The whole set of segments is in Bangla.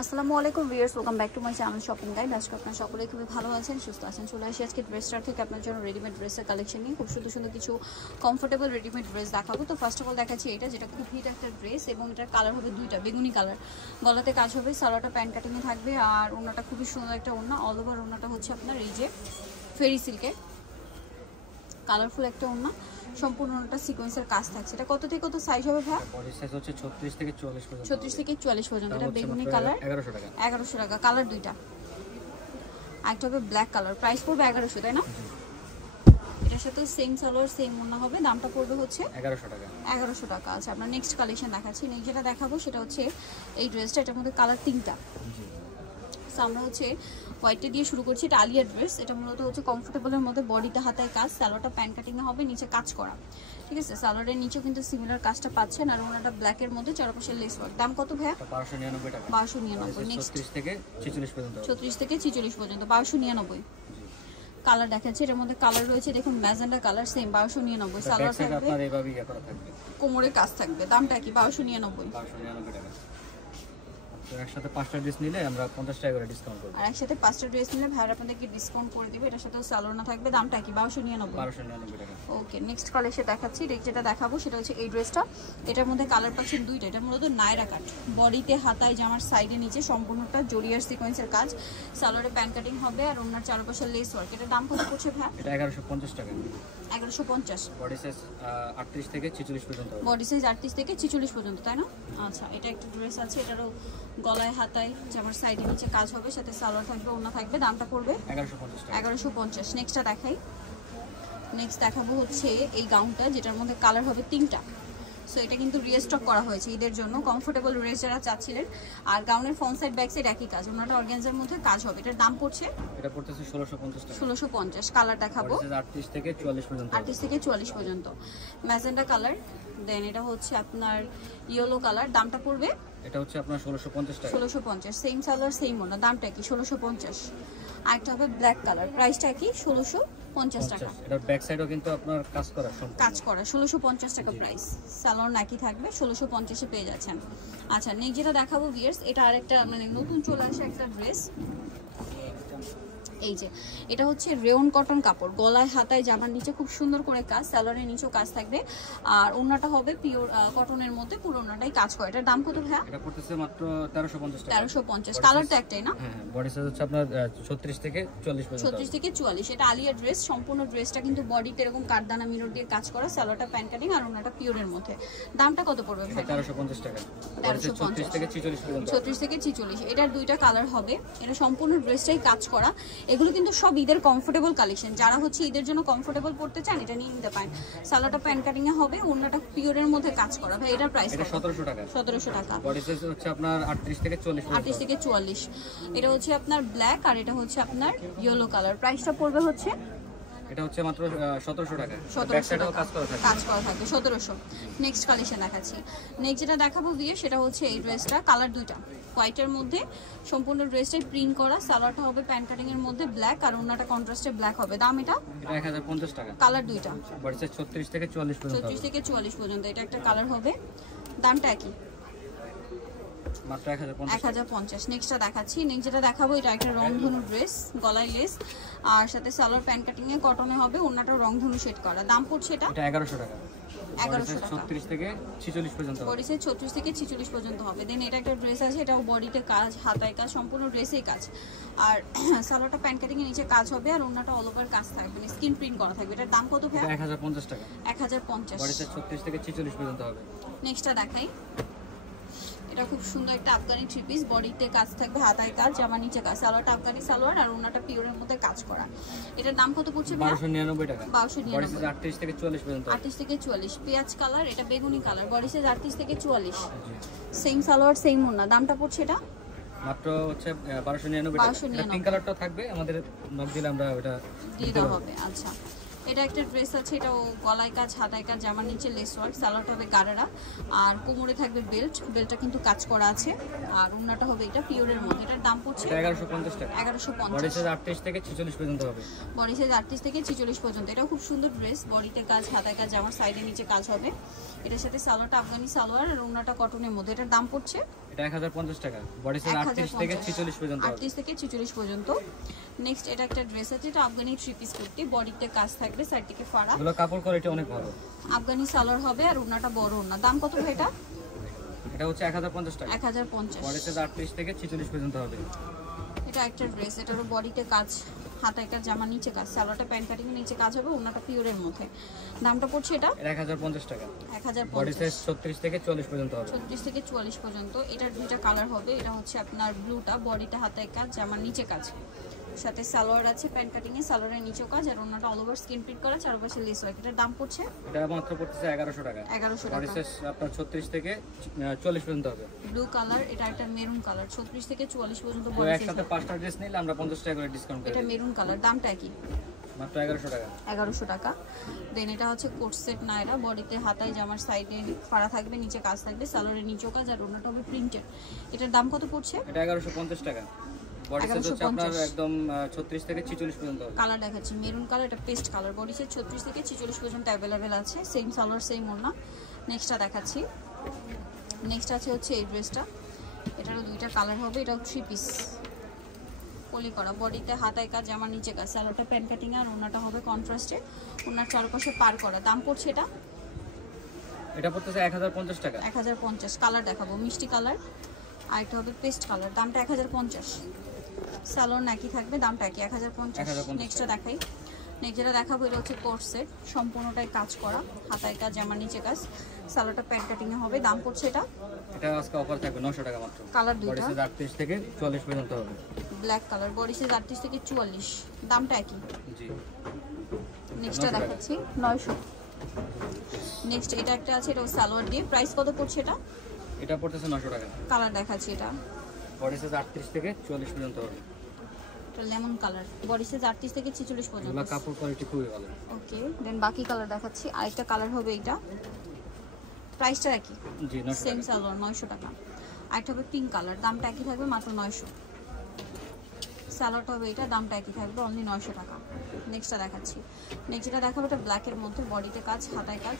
আসসালামু আলাইকুম viewers, welcome back to my channel shopping guide. আজকে আপনারা সকলেই খুবই ভালো আছেন, সুস্থ আছেন। চলে আসি আজকে ড্রেস স্টার থেকে আপনার জন্য রেডিমেড ড্রেসের কালেকশন নিয়ে খুব সুন্দর সুন্দর কিছু কমফোর্টেবল রেডিমেড ড্রেস দেখাবো। তো ফার্স্ট অফ অল দেখাচ্ছি এটা, যেটা খুব হিট একটা ড্রেস এবং এটার কালার হবে দুইটা, বেগুনি কালার। গলাতে কাজ হবে, সালোয়ারটা প্যান্ট কাটিংয়ে থাকবে আর ওড়নাটা খুবই সুন্দর একটা ওড়না। অল ওভার ওড়নাটা হচ্ছে আপনার এই যে ফেরি সিল্কের কালারফুল একটা ওড়না, সম্পূর্ণটা সিকোয়েন্সের কাজ থাকছে। এটা কত থেকে কত সাইজ হবে ভাই? বডি সাইজ হচ্ছে 36 থেকে 44 পর্যন্ত। 36 থেকে 44 পর্যন্ত। এটা বেগুনি কালার, 1100 টাকা। 1100 টাকা। কালার দুইটা, একটা হবে ব্ল্যাক কালার। প্রাইস পড়বে 1100, তাই না? এটার সাথে সেম সালোয়ার সেম ওড়না হবে, দামটা পড়বে হচ্ছে 1100 টাকা। 1100 টাকা। আচ্ছা, আমরা নেক্সট কালেকশন দেখাচ্ছি। নেক্সট যেটা দেখাবো সেটা হচ্ছে এই ড্রেসটা। এটার মধ্যে কালার তিনটা। সো আমরা হচ্ছে হোয়াইটে দিয়ে শুরু করছি। এটা আলিয়া ড্রেস। এটা মূলত হচ্ছে কমফোর্টেবলের মধ্যে, বডিতে হাতায় কাজ, সালোয়ারটা প্যান্ট কাটিংয়ে হবে, নিচে কাজ করা। ঠিক আছে, সালোয়ারের নিচেও কিন্তু সিমিলার কাজটা পাচ্ছেন আর ওনাটা ব্ল্যাকের মধ্যে চারপাশে লেস ওয়ার্ক। দাম কত ভাইয়া? 1299 টাকা। 1299। নেক্সট 36 থেকে 46 পর্যন্ত। 36 থেকে 46 পর্যন্ত 1299। কালার দেখাচ্ছে, এটার মধ্যে কালার রয়েছে দেখুন, ম্যাজেন্ডা কালার, সেম 1299। সালোয়ার থাকবে, আপনার এইভাবে ইয়া করা থাকবে, কোমরে কাজ থাকবে। দামটা কি? 1299। 1299 টাকা। তো একসাথে 5টা ড্রেস নিলে আমরা 50 টাকা করে ডিসকাউন্ট করব। আর একসাথে 5টা ড্রেস নিলে ভাইরা আপনাদেরকে ডিসকাউন্ট করে দিবে। এটার সাথেও সালোয়ার না থাকবে। দামটা কি? 1299। 1299 টাকা। ওকে, নেক্সট কালেকশন দেখাচ্ছি। যেটা দেখাবো সেটা হচ্ছে এই ড্রেসটা। এটার মধ্যে কালার পাচ্ছেন দুইটা। এটা মূলত নায়রা কাট, বডিতে হাতায় জামার সাইডে নিচে সম্পূর্ণটা জরিয়ার সিকোয়েন্সের কাজ, সালোয়ারে প্যান্ট কাটিং হবে আর ওনার চারপাশে লেস ওয়ার্ক। এটার দাম কত পড়ছে ভাই? এটা 1150 টাকা। 1150। বডি সাইজ 38 থেকে 46 পর্যন্ত। বডি সাইজ 38 থেকে 46 পর্যন্ত, তাই না? আচ্ছা, এটা একটা ড্রেস আছে, এটারও গলায় হাতায় জামার সাইডে নিচে কাজ হবে, সাথে সালোয়ার থাকবে, ওড়না থাকবে। দামটা পড়বে 1150 টাকা। 1150। নেক্সটটা দেখাই। নেক্সট দেখাবো হচ্ছে এই গাউনটা, যেটার মধ্যে কালার হবে তিনটা। সো এটা কিন্তু রিস্টক করা হয়েছে ঈদের জন্য, কমফোর্টেবল ড্রেস যারা চাচ্ছিলেন। আর গাউনের ফ্রন্ট সাইড ব্যাক সাইড একই কাজ, ওনাটা অর্গানজার মধ্যে কাজ হবে। এটার দাম পড়ছে, এটা পড়তেছে 1650 টাকা। 1650। কালার দেখাবো 38 থেকে 44 পর্যন্ত। 38 থেকে 44 পর্যন্ত। ম্যাজেন্ডা কালার, দেন এটা হচ্ছে আপনার ইয়েলো কালার। দামটা পড়বে, এটা হচ্ছে আপনার 1650 টাকা। 1650। সেম সালোয়ার সেম ওড়না। দামটা কি? 1650। আরেকটা হবে ব্ল্যাক কালার, প্রাইসটা কি? 1650 টাকা। এটার ব্যাক সাইডও কিন্তু আপনার কাজ করা, কাজ করা। 1650 টাকা প্রাইস। সালোয়ার নাকি থাকবে, 1650-এ পেয়ে যাচ্ছেন। আচ্ছা, নেক্সট যেটা দেখাবো ভিউয়ার্স, এটা আরেকটা মানে নতুন চলে আসা একটা ড্রেস। এই যে এটা হচ্ছে রেয়ন কটন কাপড়, গলায় হাতায় জামার নিচে খুব সুন্দর করে কাজ, সালোয়ারের নিচেও কাজ থাকবে আর ওড়নাটা হবে পিওর কটনের মধ্যে, পুরো ওড়নাটাই কাজ করে। এটার দাম কত ভাইয়া? এটা পড়তেছে মাত্র 1350 টাকা। 1350। কালার তো একটাই না? হ্যাঁ, বডি সাইজ হচ্ছে আপনার 36 থেকে 44 পর্যন্ত। 36 থেকে 44। এটা আলিয়া ড্রেস। সম্পূর্ণ ড্রেসটা কিন্তু বডিতে এরকম কাঠদানা মিরর দিয়ে কাজ করা, সালোয়ারটা প্যান্ট কাটিং আর ওড়নাটা পিওরের মধ্যে। দামটা কত পড়বে ভাই? 1350 টাকা। 1350 থেকে 46 পর্যন্ত। 36 থেকে 46। এটার দুইটা কালার হবে। এটা সম্পূর্ণ ড্রেসটাই কাজ করা। এগুলো কিন্তু সব ঈদের কমফোর্টেবল কালেকশন। যারা হচ্ছে ঈদের জন্য কমফোর্টেবল পড়তে চান, এটা নিয়ে নিতে পারেন। সালোয়ারটা প্যান্ট কাটিং এ হবে, ওড়নাটা পিওরের মধ্যে কাজ করা। ভাই এটার প্রাইস এটা 1700 টাকা। 1700 টাকা। বডি সাইজ হচ্ছে আপনার 38 থেকে 40 পর্যন্ত। 38 থেকে 44। এটা হচ্ছে আপনার ব্ল্যাক আর এটা হচ্ছে আপনার ইয়েলো কালার। প্রাইসটা পড়বে হচ্ছে, এটা হচ্ছে মাত্র 1700 টাকা। 1700 টাকা। কাজ করা থাকে, কাজ করা থাকে 1700। নেক্সট কালেকশন দেখাচ্ছি। নেক্সট যেটা দেখাবো দিয়ে সেটা হচ্ছে এই ড্রেসটা। কালার দুইটা, হোয়াইটের মধ্যে সম্পূর্ণ ড্রেসটাই প্রিন্ট করা, সালোয়ারটা হবে প্যান্ট কাটিং এর মধ্যে ব্ল্যাক আর ওড়নাটা কন্ট্রাস্টে ব্ল্যাক হবে। দাম এটা 1050 টাকা। কালার দুইটা, বডি সাইজ 36 থেকে 44 পর্যন্ত। 36 থেকে 44 পর্যন্ত। এটা একটা কালার হবে, দামটা কি? মাত্র 1050। 1050। নেক্সটটা দেখাচ্ছি। নেক্সট যেটা দেখাবো এটা একটা রংধনু ড্রেস, গলায় লেস আর সাথে সালোয়ার প্যান্ট কাটিং এ কটনে হবে, ওড়নাটা রংধনু শেড করা। দাম পড়ছে এটা 1100 টাকা। 1100 টাকা। 36 থেকে 46 পর্যন্ত। বডি সাইজ 36 থেকে 46 পর্যন্ত হবে। দেন এটা একটা ড্রেস আছে, এটাও বডিতে কাজ, হাতায় কাজ, সম্পূর্ণ ড্রেসেই কাজ আর সালোয়ারটা প্যান্ট কাটিং এর নিচে কাজ হবে আর ওড়নাটা অল ওভার কাজ থাকবে, স্কিন প্রিন্ট করা থাকবে। এটার দাম কত ভাই? 1050 টাকা। 1050। বডি সাইজ 36 থেকে 46 পর্যন্ত হবে। নেক্সটটা দেখাই। এটা খুব সুন্দর একটা আফগানি থ্রি পিস, বডিতে কাজ থাকবে, হাতায় কাজ, জামার নিচে কাজ, সালোয়ারটা আফগানি সালোয়ার আর ওড়নাটা পিওরের মধ্যে কাজ করা। এটার দাম কত পড়ছে ভাই? 1299 টাকা। 1299। বডি সাইজ 38 থেকে 44 পর্যন্ত। 38 থেকে 44। পেঁয়াজ কালার, এটা বেগুনি কালার, বডি সাইজ 38 থেকে 44। সেম সালোয়ার সেম ওড়না। দামটা পড়ছে এটা মাত্র হচ্ছে 1299 টাকা। পিঙ্ক কালারটা থাকবে, আমাদের নক দিলে আমরা ওটা দিয়ে দেওয়া হবে। আচ্ছা, এটা একটা ড্রেস আছে, এটাও গলায় কাজ, হাতায় কাজ, জামার নিচে লেস ওয়ার্ক, সালোয়ারটা হবে গারারা, আর কোমরে থাকবে বেল্ট, বেল্টটা কিন্তু কাজ করা আছে, আর ওড়নাটা হবে এটা পিওরের মধ্যে। এটার দাম পড়ছে 1150 টাকা। 1150। বডি সাইজ 38 থেকে 46 পর্যন্ত হবে। বডি সাইজ 38 থেকে 46 পর্যন্ত। এটাও খুব সুন্দর ড্রেস, বডিতে কাজ, হাতায় কাজ, জামার সাইডে নিচে কাজ হবে। এটার সাথে সালোয়ারটা আফগানি সালোয়ার আর ওড়নাটা কটনের মধ্যে। এটার দাম পড়ছে এটা 1050 টাকা। বডি সাইজ 38 থেকে 46 পর্যন্ত হবে। 38 থেকে 46 পর্যন্ত। নেক্সট এটা একটা ড্রেস আছে, এটা আফগানি 3 পিস কুর্তি, বডিতে কাজ থাকবে, সাইড থেকে ফাড়া, এগুলো কাপড় কোয়ালিটি অনেক ভালো। আফগানি সালোয়ার হবে আর ওড়নাটা বড় ওড়না। দাম কত ভাই এটা? এটা হচ্ছে 1050 টাকা। 1050। বডি সাইজ 38 থেকে 46 পর্যন্ত হবে। এটা একটা ড্রেস, এটারও বডিতে কাজ, হাতায় কাজ, জামা নিচে কাজ, সালোয়ারটা প্যান্ট কাটিং নিচে কাজ হবে, ওড়নাটা পিওরের মধ্যে। দামটা পড়ছে এটা 1050 টাকা। 1050। বডি সাইজ 36 থেকে 40 পর্যন্ত হবে। 36 থেকে 44 পর্যন্ত। এটার দুইটা কালার হবে, এটা হচ্ছে আপনার ব্লুটা, বডিটা হাতায় কাজ, জামার নিচে কাজ, সাথে সালোয়ার আছে প্যান্ট কাটিং এ, সালোয়ারের নিচেও কাজ, আর ওড়নাটা অল ওভার স্কিন প্রিন্ট করা, চারপাশে লেস ওয়ার্ক। এটার দাম পড়ছে এটা মাত্র পড়তেছে 1100 টাকা। 1100 বডি টাকা। সাইজ আপনার 36 থেকে 40 পর্যন্ত হবে। ব্লু কালার, এটা একটা মেরুন কালার, 36 থেকে 44 পর্যন্ত তো বডি সাইজ। একসাথে 5টা ড্রেস নিলে আমরা 50 টাকা করে ডিসকাউন্ট করে এটা দিই। মেরুন কালার, দামটা কি? মাত্র 1100 টাকা। 1100 টাকা। দেন এটা হচ্ছে কোট সেট নায়রা, বডিতে হাতায় জামার সাইডে ফাড়া থাকবে, নিচে কাজ থাকবে, সালোয়ারের নিচেও কাজ, আর ওড়নাটা হবে প্রিন্টেড। এটার দাম কত পড়ছে? এটা 1150 টাকা। বডি সাইজ হচ্ছে আপনার একদম 36 থেকে 46 পর্যন্ত হবে। কালার দেখাচ্ছি মেরুন কালার, এটা পেস্ট কালার, বডি সাইজ 36 থেকে 46 পর্যন্ত অ্যাভেলেবেল আছে, সেম সালোয়ার সেম ওড়না। নেক্সটটা দেখাচ্ছি। নেক্সট আছে হচ্ছে এই ড্রেসটা, এটারও দুইটা কালার হবে, এটাও 3 পিস পলি করা, বডিতে হাতায় কাজ, জামার নিচে কাজ, সালোয়ারটা প্যান্ট কাটিং আর ওড়নাটা হবে কন্ট্রাস্টে, ওড়নার চারপাশে পার করা। দাম পড়ছে এটা? এটা পড়তেছে 1050 টাকা। 1050। কালার দেখাবো, মিষ্টি কালার, আর এটা হবে পেস্ট কালার, দামটা 1050। সালোয়ার নাকি থাকবে, দামটা কি? 1050। নেক্সটটা দেখাই। নেক্সট যেটা দেখাবো এটা হচ্ছে কোট সেট, সম্পূর্ণটাই কাজ করা, হাতায় কাজ, জামার নিচে কাজ, সালোয়ারটা প্যান্ট কাটিং এ হবে। দাম পড়ছে এটা? এটা আজকে অফার থাকবে 900 টাকা মাত্র। কালার বডি দুইটা, সাইজ 38 থেকে 44 পর্যন্ত হবে। ব্ল্যাক কালার, বডি সাইজ 38 থেকে 44, দামটা কি? জি। নেক্সটটা দেখাচ্ছি 900। নেক্সট এটা একটা আছে, এটা সালোয়ার দিয়ে, প্রাইস কত পড়ছে এটা? এটা পড়তেছে 900 টাকা। কালার দেখাচ্ছি, এটা বডি সাইজ 38 থেকে 44 পর্যন্ত হবে। এটা লেমন কালার, বডি সাইজ 38 থেকে 46 পর্যন্ত। এগুলো কাপড় কোয়ালিটি খুবই ভালো। ওকে, দেন বাকি কালার দেখাচ্ছি। আরেকটা কালার হবে এইটা, প্রাইসটা কি? জি 900 সেম টাকা। সালোয়ার 900 টাকা। আরেকটা হবে পিঙ্ক কালার, দামটা একই থাকবে, মাত্র 900। সালোয়ারটা হবে এটা, দামটা একই থাকবে, অনলি 900 টাকা। নেক্সটটা দেখাচ্ছি। নেক্সট যেটা দেখাবো এটা ব্ল্যাকের মধ্যে, বডিতে কাজ, হাতায় কাজ,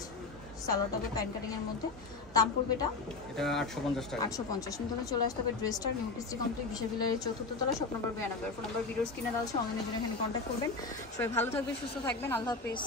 সালোয়ারটা হবে প্যান্ট কাটিং এর মধ্যে। দাম পড়বে এটা এটা 850 টাকা। 850। নতুন চলে আসতে হবে ড্রেসটা, নিউ পিসি কমপ্লিট, বিশ্ববিদ্যালয়ের 4র্থ তলা, শপ নম্বর 92। ফোন নম্বর ভিডিওস কিনে দেওয়া আছে, অনলাইনে জন্য এখানে কন্ট্যাক্ট করবেন। সবাই ভালো থাকবেন, সুস্থ থাকবেন, আল্লাহ হাফেজ।